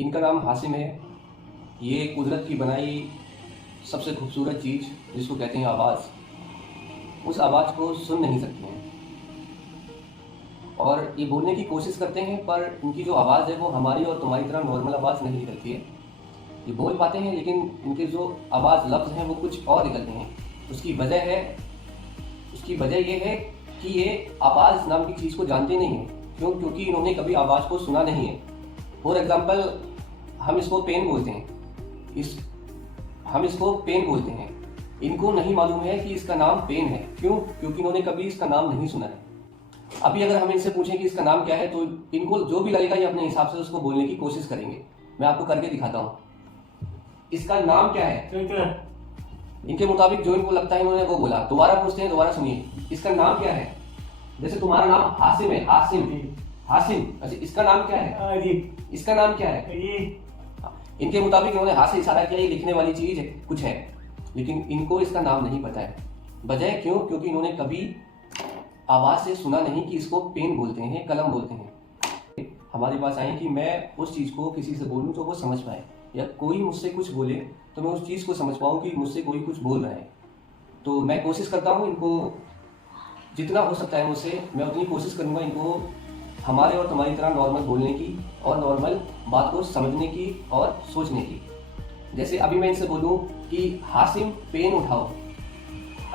इनका नाम हासिम है। ये कुदरत की बनाई सबसे खूबसूरत चीज़ जिसको कहते हैं आवाज़, उस आवाज़ को सुन नहीं सकते हैं और ये बोलने की कोशिश करते हैं, पर इनकी जो आवाज़ है वो हमारी और तुम्हारी तरह नॉर्मल आवाज़ नहीं निकलती है। ये बोल पाते हैं लेकिन इनके जो आवाज़ लफ्ज़ हैं वो कुछ और निकलते हैं। उसकी वजह ये है कि ये आवाज़ नाम की चीज़ को जानते नहीं हैं। क्यों? क्योंकि इन्होंने कभी आवाज़ को सुना नहीं है। फॉर एग्ज़ाम्पल, हम इसको पेन बोलते हैं, हम इसको पेन बोलते हैं। इनको नहीं मालूम है कि इसका नाम पेन है। क्यों? क्योंकि इन्होंने कभी इसका नाम नहीं सुना है। अभी अगर हम इनसे पूछें कि इसका नाम क्या है तो इनको जो भी लगेगा ये अपने हिसाब से उसको बोलने की कोशिश करेंगे। मैं आपको करके दिखाता हूँ। इसका नाम क्या है? इनके मुताबिक जो इनको लगता है इन्होंने वो बोला। दोबारा पूछते हैं, दोबारा सुनिए। इसका नाम क्या है? जैसे तुम्हारा नाम हासिम है, हासिम। अच्छा, इसका नाम क्या है? इसका नाम क्या है? इनके मुताबिक इन्होंने हाथ से इशारा किया, ये लिखने वाली चीज है, कुछ है, लेकिन इनको इसका नाम नहीं पता है। वजह क्यों? क्योंकि इन्होंने कभी आवाज से सुना नहीं कि इसको पेन बोलते हैं, कलम बोलते हैं। हमारे पास आए कि मैं उस चीज को किसी से बोलूं तो वो समझ पाए, या कोई मुझसे कुछ बोले तो मैं उस चीज को समझ पाऊं कि मुझसे कोई कुछ बोल रहा है। तो मैं कोशिश करता हूँ, इनको जितना हो सकता है मुझसे मैं उतनी कोशिश करूंगा इनको हमारे और तुम्हारी तरह नॉर्मल बोलने की और नॉर्मल बात को समझने की और सोचने की। जैसे अभी मैं इनसे बोलूं कि हासिम पेन उठाओ,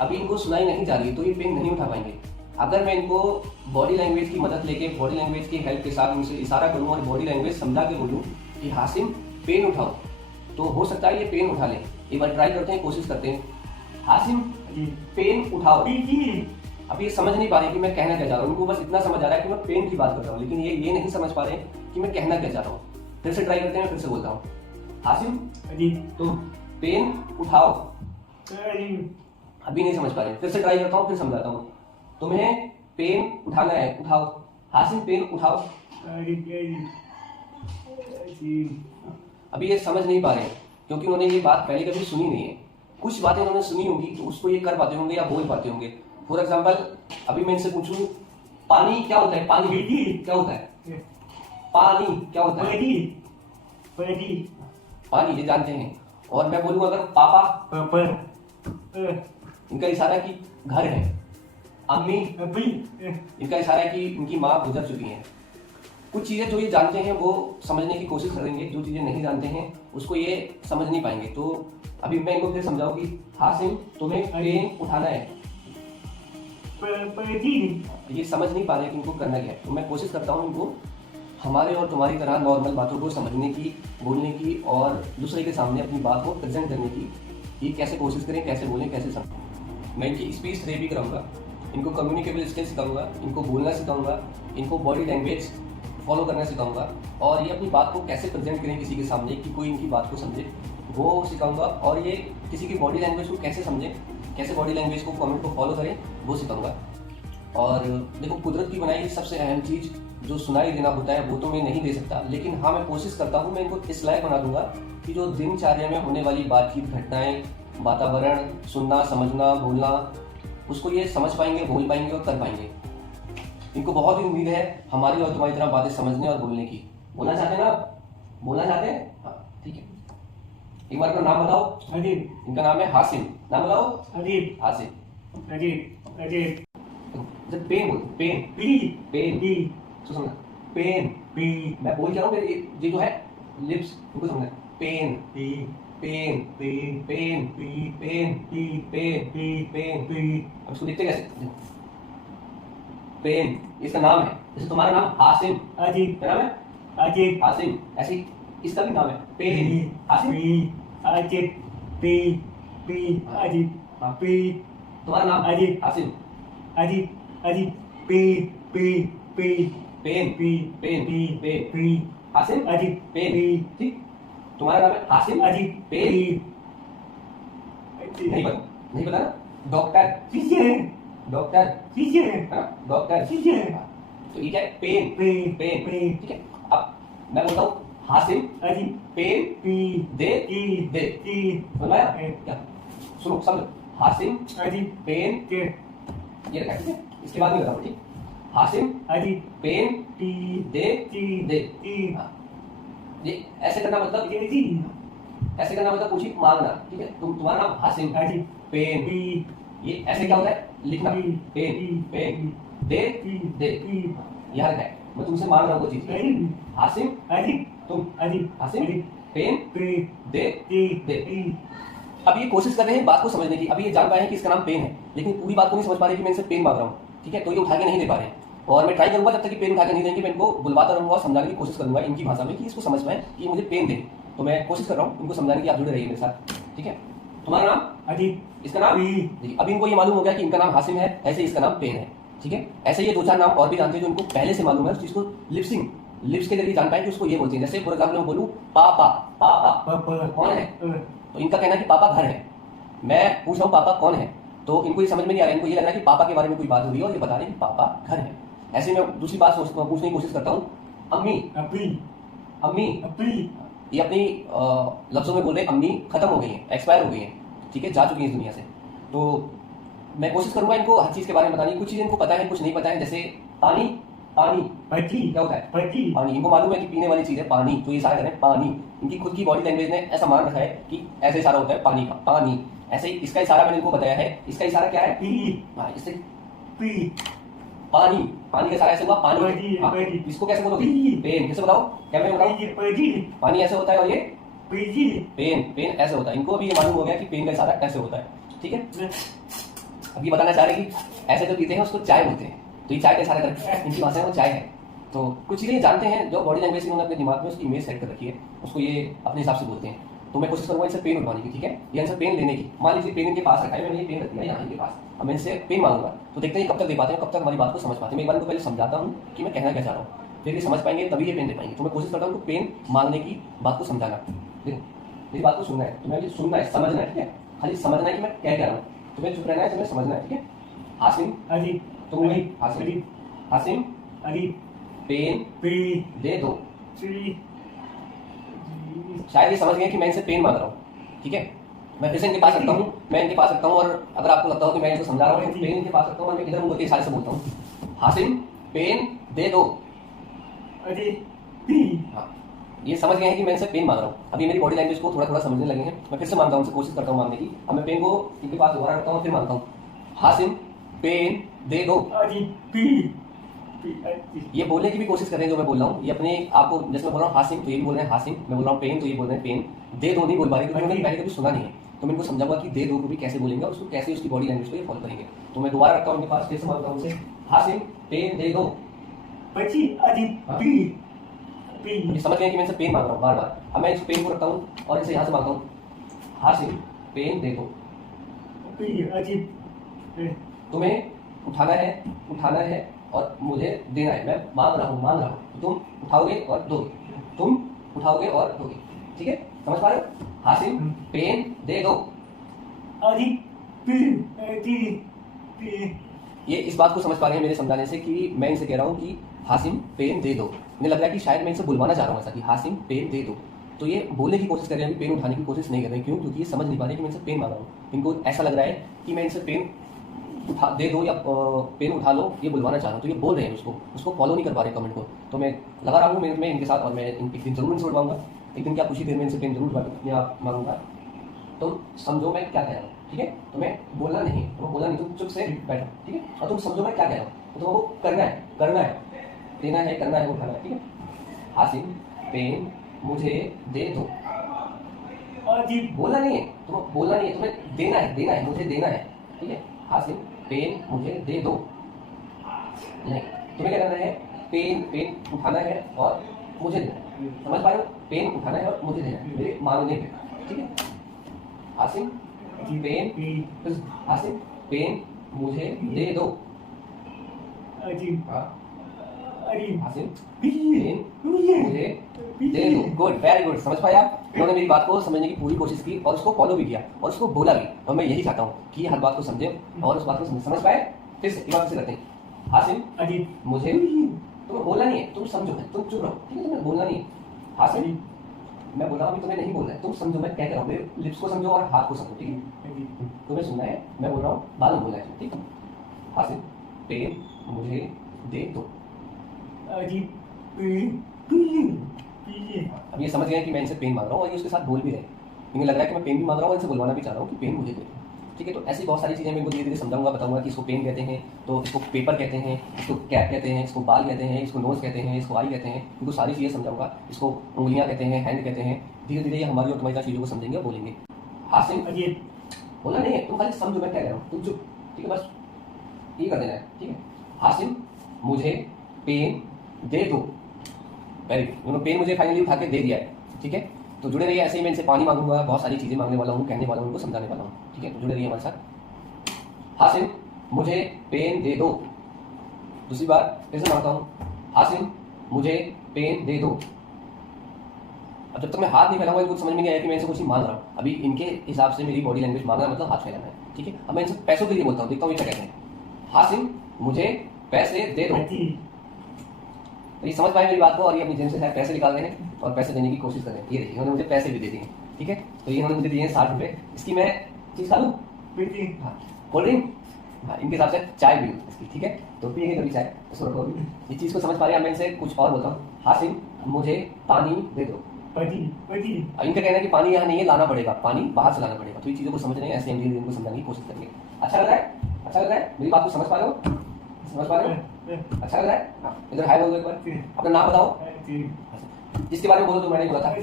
अभी इनको सुनाई नहीं जा रही तो ये पेन नहीं उठा पाएंगे। अगर मैं इनको बॉडी लैंग्वेज की मदद लेके, बॉडी लैंग्वेज की हेल्प के साथ इनसे इशारा करूं और बॉडी लैंग्वेज समझा के बोलूं कि हासिम पेन उठाओ, तो हो सकता है ये पेन उठा लें। एक बार ट्राई करते हैं, कोशिश करते हैं। हासिम पेन उठाओ। अभी ये समझ नहीं पा रहे कि मैं कहना क्या चाह रहा हूँ। उनको बस इतना समझ आ रहा है कि मैं पेन की बात कर रहा हूँ, लेकिन ये नहीं समझ पा रहे कि मैं कहना क्या चाह रहा हूँ। फिर से ट्राई करते हैं, फिर से बोलता हूँ। हासिम तुम पेन उठाओ। अभी नहीं समझ पा रहे, फिर से ट्राई करता हूँ, फिर समझाता हूँ। तुम्हें पेन उठाना है, उठाओ। हासिम पेन उठाओ। अभी ये समझ नहीं पा रहे क्योंकि उन्होंने ये बात पहले कभी सुनी नहीं है। कुछ बातें उन्होंने सुनी होंगी तो उसको ये कर पाते होंगे या बोल पाते होंगे। फॉर एग्जाम्पल, अभी मैं इनसे पूछूं पानी क्या होता है? पानी क्या होता है? पानी क्या होता है? पानी ये जानते हैं। और मैं बोलूं अगर पापा, इनका इशारा कि घर है। अम्मी, इनका इशारा है कि इनकी माँ गुजर चुकी हैं। कुछ चीजें जो ये जानते हैं वो समझने की कोशिश करेंगे, जो चीजें नहीं जानते हैं उसको ये समझ नहीं पाएंगे। तो अभी मैं इनको फिर समझाऊं कि हासिम तुम्हें पेन उठाना है। ये समझ नहीं पा रहे कि इनको करना क्या है। तो मैं कोशिश करता हूँ इनको हमारे और तुम्हारी तरह नॉर्मल बातों को समझने की, बोलने की और दूसरे के सामने अपनी बात को प्रेजेंट करने की। ये कैसे कोशिश करें, कैसे बोलें, कैसे समझें। मैं इनकी स्पीच थेरेपी कराऊंगा, इनको कम्युनिकेबल स्किल सिखाऊंगा, इनको बोलना सिखाऊंगा, इनको बॉडी लैंग्वेज फॉलो करना सिखाऊंगा और ये अपनी बात को कैसे प्रेजेंट करें किसी के सामने कि कोई इनकी बात को समझे, वो सिखाऊंगा। और ये किसी की बॉडी लैंग्वेज को कैसे समझें, कैसे बॉडी लैंग्वेज को, कमेंट को फॉलो करें, वो सिखाऊंगा। और देखो, कुदरत की बनाई सबसे अहम चीज़ जो सुनाई देना होता है वो तो मैं नहीं दे सकता, लेकिन हाँ मैं कोशिश करता हूँ, मैं इनको इस लायक बना दूंगा कि जो दिनचर्या में होने वाली बातचीत, घटनाएं, वातावरण, सुनना, समझना, बोलना, उसको ये समझ पाएंगे, बोल पाएंगे और कर पाएंगे। इनको बहुत ही उम्मीद है हमारी और तुम्हारी तरह बातें समझने और बोलने की। बोलना चाहते हैं ना? बोलना चाहते हैं? हाँ ठीक है। एक बार का नाम बताओ। इनका नाम है हासिम। नाम बताओ। हासिम। जब पेन बोल, पेन तो समझना, पेन। मैं बोल क्या रहा हूँ, ये जो है लिप्स, इनको समझना। Pen pen pen pen pen pen pen. अब इसको देखते कैसे? पेन इसका नाम है। जैसे तुम्हारा नाम हासिम, क्या नाम है? हासिम। ऐसे इसका भी नाम है पेन, हासिम। तुम्हारा नाम हासिम। Pen Hashim, pen. ठीक, तुम्हारा नाम है हासिम, पेन। नहीं पता ना? Doctor, doctor, doctor. तो ये क्या है? पेन, ठीक है। अब मैं बोलता हूँ हासिम पेन दे। समझाया क्या? सुनो, समझो। हासिम पेन, ये रखा है, ठीक है। इसके बाद नहीं बताऊँ, ठीक। हासिम पेन दे। ये ऐसे करना मतलब ऐसे करना मतलब पूछी मांगना, ठीक है। तुम्हारा नाम हासिम, पेन, ये ऐसे क्या होता है लिखना, पेन पेन, दे दे, यहाँ लिखा है मैं तुमसे मांग रहा हूँ कोई चीज, हासिम तुम, हासिम पेन दे दे। अब ये कोशिश कर रहे हैं बात को समझने की। अभी ये जान पाए हैं कि इसका नाम पेन है, लेकिन पूरी बात को नहीं समझ पा रहे कि मैं इनसे पेन मांग रहा हूँ, ठीक है। तो ये उठा के नहीं दे पा रहे हैं, और मैं ट्राई करूंगा जब तक कि पेन उठा के नहीं देंगे मैं इनको बुलवाता रहूंगा और समझाने की कोशिश करूंगा इनकी भाषा में कि इसको समझ पाए कि मुझे पेन दे। तो मैं कोशिश कर रहा हूँ इनको समझाने की, आप जुड़े रहिए मेरे साथ, ठीक है। तुम्हारा नाम अजीब, इसका नाम देखिए, अभी इनको ये मालूम हो गया कि इनका नाम हासिम है, ऐसे इसका नाम पेन है, ठीक है। ऐसे ये दो चार नाम और भी जानते हैं जो इनको पहले से मालूम है, उस चीज को लिप्सिंग लिप्स के जरिए जान पाए कि उसको ये बोलते हैं। जैसे फॉर एग्जाम्पल मैं बोलूँ पापा, पापा कौन है, तो इनका कहना है कि पापा घर है। मैं पूछ रहा हूँ पापा कौन है, तो इनको ये समझ में नहीं आ रहा है, इनको ये लग रहा है कि पापा के बारे में कोई बात हो रही है और ये बता रहे हैं कि पापा घर है। ऐसे मैं दूसरी बात पूछने की कोशिश करता हूँ, अम्मी अम्मी, ये अपनी लफ्जों में बोल रहे अम्मी खत्म हो गई है, एक्सपायर हो गई है, ठीक है, जा चुकी है इस दुनिया से। तो मैं कोशिश करूंगा इनको हर चीज के बारे में बताने की। कुछ चीजें इनको पता है कुछ नहीं पता है, जैसे पानी, पानी क्या होता है, पानी इनको मालूम है कि पीने वाली चीज है पानी, तो ये इशारा करें पानी। इनकी खुद की बॉडी लैंग्वेज ने ऐसा मान रखा है कि ऐसे इशारा होता है पानी का, पानी। ऐसे ही इसका इशारा मैंने इनको बताया है, इसका इशारा क्या है, इससे पानी, पानी का इशारा ऐसे हुआ पानी। इसको कैसे बोलोगे, पेन, कैसे बताओ, कैमरे में बताओ, पानी ऐसे होता है और ये पेन, पेन ऐसे होता है। इनको अभी ये मालूम हो गया कि पेन का इशारा ऐसे होता है, ठीक है। अभी बताना चाह रहे कि ऐसे जो पीते हैं उसको चाय बोलते हैं, तो ये चाय का इशारा करके इनकी भाषा में वो चाय है। तो कुछ चीजें जानते हैं जो बॉडी लैंग्वेज इन्होंने अपने दिमाग में उसकी इमेज सेट कर रखी है, उसको ये अपने हिसाब से बोलते हैं। तो मैं कोशिश करूंगा इनसे पेन उठवाने की, ठीक है, या इनसे पेन लेने की। मान लीजिए पेन इनके पास रखा है, मैंने ये पेन रख दिया यहाँ इनके पास, अब मैं इनसे पेन मांगूंगा, तो देखते हैं कब तक दे पाते हैं, कब तक हमारी बात को समझ पाते हैं। मैं एक बार इनको पहले समझाता हूँ कि मैं कहना क्या चाह रहा हूँ, फिर ये समझ पाएंगे तभी ये पेन दे पाएंगे। तो मैं कोशिश करता हूँ पेन मांगने की बात को समझाना। देखो मेरी बात को सुनना है, तुम्हें अभी सुनना है, समझना है, ठीक है, खाली समझना है कि मैं क्या कह रहा हूँ। तुम्हें चुप रहना है, तुम्हें समझना है, ठीक है। हासिम तुम, हासिम पेन दे दो। शायद ये समझ गए कि मैं इनसे पेन मांग रहा हूँ, ठीक है। मैं फिर से इनके पास रखता हूँ, मैं इनके पास रखता हूँ, और अगर आपको लगता हो कि मैं इनको समझा रहा हूँ तो पेन इनके पास रखता हूँ और मैं इधर मुंह के इशारे से बोलता हूँ, हासिम पेन दे दो। हाँ, ये समझ गए हैं कि मैं इनसे पेन मांग रहा हूँ। अभी मेरी बॉडी लैंग्वेज को थोड़ा थोड़ा समझने लगे हैं। मैं फिर से मांगता हूँ, उनसे कोशिश करता हूँ मांगने की। अब मैं पेन को इनके पास दोबारा रखता हूँ, फिर मांगता हूँ, हासिम पेन दे दो। ये बोलने की भी कोशिश कर रहे हैं जो मैं बोल रहा हूँ, ये अपने आपको, जैसे मैं बोल रहा हूँ हासिम तो ये भी बोल रहे हैं हासिम, मैं बोल रहा हूँ पेन तो ये बोल रहे हैं पेन, दे दो नहीं बोल पा रहे क्योंकि उन्होंने पहले कभी सुना नहीं है। तो मैं इनको समझाऊंगा कि दे दो को भी कैसे बोलेंगे और उसको कैसे उसकी बॉडी लैंग्वेज को ये फॉलो करेंगे। तो मैं दोबारा रखता हूँ उनके पास, फिर से मांगता हूँ उनसे, हासिम पेन दे दो। समझ गए कि मैं इनसे पेन मांग रहा हूँ बार बार। अब मैं इस पेन को रखता हूँ और इनसे यहाँ से मांगता हूँ, हासिम पेन दे दो। तुम्हें उठाना है और मुझे देना है। मैं मांग रहा हूँ, तुम उठाओगे और दोगे, तुम उठाओगे और दोगे, ठीक है, समझ पा रहे हो। हासिम पेन दे दो। ये इस बात को समझ पा रहे हैं मेरे समझाने से कि मैं इनसे कह रहा हूँ कि हासिम पेन दे दो। मुझे लग रहा है कि शायद मैं इनसे बुलवाना चाह रहा हूँ ऐसा कि हासिम पेन दे दो। तो ये बोलने की कोशिश कर रहे हैं, पेन उठाने की कोशिश नहीं कर रहे हैं। क्यों? क्योंकि ये समझ नहीं पा रहे कि मैं इनसे पेन मांग रहा हूँ। इनको ऐसा लग रहा है कि मैं इनसे पेन दे दो या पेन उठा लो, ये बुलवाना चाह रहा हूँ। तो ये बोल रहे हैं, उसको फॉलो नहीं कर पा रहे कमेंट को। तो मैं लगा रहा हूँ मैं इनके साथ, और मैं एक दिन जरूर इनसे उठवाऊंगा। एक दिन क्या, कुछ ही देर में इनसे पेन जरूर मांगूंगा। तो समझो मैं क्या कह रहा हूँ, ठीक है। तुम्हें बोलना नहीं, तुम चुप से बैठो, ठीक है। और तुम समझो मैं क्या कह रहा हूँ, तो तुमको करना है, देना है, करना है, उठाना है, ठीक है। हासिम पेन मुझे दे दो। बोलना नहीं है, तुम्हें देना है, मुझे देना है, ठीक है। हासिम पेन मुझे दे दो। नहीं, तुम्हें क्या करना है, पेन उठाना है और मुझे देना है। समझ पा रहे हो, पेन उठाना है और मुझे देना है मेरे मांगने पे, ठीक है। हासिम पेन मुझे दे दो। हासिम पेन मुझे दे दो। गुड, वेरी गुड, समझ पाए आप। उन्होंने मेरी बात को समझने की पूरी कोशिश की और उसको फॉलो भी किया और उसको बोला भी। और मैं यही चाहता हूँ कि हर बात को समझे और उस बात को समझ पाए। फिर से दिमाग से करते हैं, हासिम मुझे, तुम्हें बोलना नहीं है, तुम समझो, तुम चुप रहो, ठीक है, तुम्हें बोलना नहीं है। हासिम मैं बोल रहा हूँ, तुम्हें नहीं बोलना है, तुम समझो मैं क्या कह रहा हूँ, मेरे लिप्स को समझो और हाथ को समझो, ठीक है। तुम्हें सुनना है, मैं बोल रहा हूँ, बाद में बोलना है, ठीक है। हासिम पेन मुझे दे दो। अब ये समझ गए कि मैं इनसे पेन मांग रहा हूँ और ये उसके साथ बोल भी रहे हैं। इन्हें लग रहा है कि मैं पेन भी मांग रहा हूँ, इनसे बुलवाना भी चाह रहा हूँ कि पेन मुझे दे। ठीक है, तो ऐसी बहुत सारी चीज़ें मैं इनको धीरे धीरे समझाऊंगा, बताऊंगा कि इसको पेन कहते हैं, तो इसको पेपर कहते हैं, इसको कैप कहते हैं, इसको बाल कहते हैं, इसको नोज कहते हैं, इसको आई कहते हैं, इनको सारी चीज़ें समझाऊंगा। इसको उंगलियां कहते हैं, हैंड कहते हैं। धीरे धीरे ये हमारी और तुम्हारी चीज़ों को समझेंगे और बोलेंगे। हासिम बोला नहीं है, तुम खाली समझो मैं क्या कह रहा हूँ, तुम चुप। ठीक है, बस ये कर देना है। ठीक है, हासिम मुझे पेन दे दो। वेरी गुड, पेन मुझे फाइनली उठा के दे दिया है। ठीक है, तो जुड़े रहिए ऐसे ही। मैं इनसे पानी मांगूंगा, बहुत सारी चीज़ें मांगने वाला हूँ, कहने वाला हूँ, इनको समझाने वाला हूँ। ठीक है, तो जुड़े रहिए हमारे साथ। हासिम मुझे पेन दे दो। दूसरी बार फिर से मांगता हूँ, हासिम मुझे पेन दे दो। अब जब तक मैं हाथ नहीं फैलाऊंगा इनको समझ में नहीं आया कि मैं इनसे कुछ ही मांग रहा हूँ। अभी इनके हिसाब से मेरी बॉडी लैंग्वेज मांगना मतलब हाथ फैलाना है। ठीक है, अब मैं इनसे पैसों के लिए बोलता हूँ, देखता हूँ ये क्या कहते हैं। हासिम मुझे पैसे दे दो। तो ये समझ पाए मेरी बात को और ये अपनी जेब से पैसे निकाल रहे हैं और पैसे देने की कोशिश कर रहे हैं। ये देखिए, इन्होंने मुझे पैसे भी दे दिए। ठीक है, तो ये इन्होंने मुझे दिए हैं 60 रुपये। इसकी मैं चीज़ खा लूँ, कोल्ड ड्रिंक, हाँ इनके हिसाब से चाय भी लूँ इसकी। ठीक है, तो पिएंगे कभी चाय, उसको रखो अभी। इस चीज़ को समझ पा रहे हैं। मैं इनसे कुछ और बोलता हूँ, हासिम मुझे पानी दे दो। अब इनका कहना है कि पानी यहाँ नहीं है, लाना पड़ेगा, पानी बाहर से लाना पड़ेगा। तो ये चीज़ों को समझ रहे हैं, ऐसे हम धीरे-धीरे इनको समझाने की कोशिश करेंगे। अच्छा लग रहा है? अच्छा लग रहा है? मेरी बात को समझ पा रहे हो? समझ पा रहे हो? अच्छा लग रहा है? हाँ, इधर हाय बोल दो एक बार। अपना नाम बताओ। जिसके बारे में बोलो तो मैंने बोला था,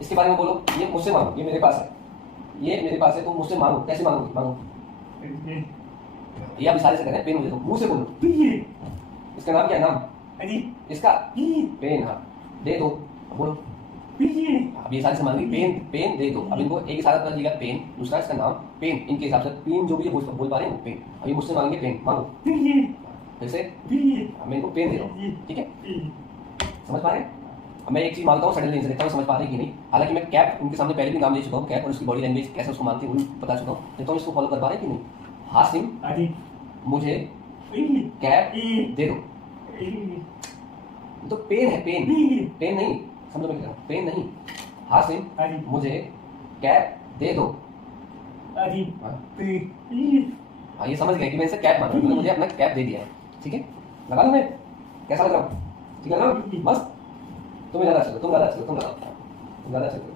इसके बारे में बोलो। ये मुझसे मांगो, ये मेरे पास है, ये मेरे पास है, तो मुझसे मांगो। कैसे मांगोगे? मांगो। ये आप इशारे से करें, पेन मुझे दो, मुंह से बोलो। इसका नाम क्या है? नाम इसका पेन। हाँ, दे दो, बोलो। अब ये सारी सामान पेन, पेन दे दो। अब इनको एक इशारा कर दिया पेन, दूसरा इसका नाम पेन। इनके हिसाब से पेन जो भी बोल पा रहे हैं पेन। अभी मुझसे मांगेंगे पेन, मांगो फिर से। मैं इनको पेन दे रहा हूँ। ठीक है, समझ पा रहे हैं? अब मैं एक चीज मांगता हूँ, सडनली इनसे देखता हूँ समझ पा रहे हैं कि नहीं। हालांकि मैं कैप इनके सामने पहले भी नाम ले चुका हूँ, कैप और उसकी बॉडी लैंग्वेज कैसे उसको मांगती है वो भी बता चुका हूँ। देखता हूँ इसको फॉलो कर पा रहे हैं कि नहीं। हासिम मुझे कैप दे दो। तो पेन है, पेन, पेन नहीं, समझो मैं कह रहा हूँ, पेन नहीं। हासिम मुझे कैप दे दो। हाँ, ये समझ गए कि मैं इनसे कैप मांग रहा हूँ, मुझे अपना कैप दे दिया है। ठीक है, लगा लूँ मैं? कैसा लग रहा हूँ? ठीक है ना? मस्त। तुम ज़्यादा चलो, तुम ज़्यादा चलो, तुम ज़्यादा चलो।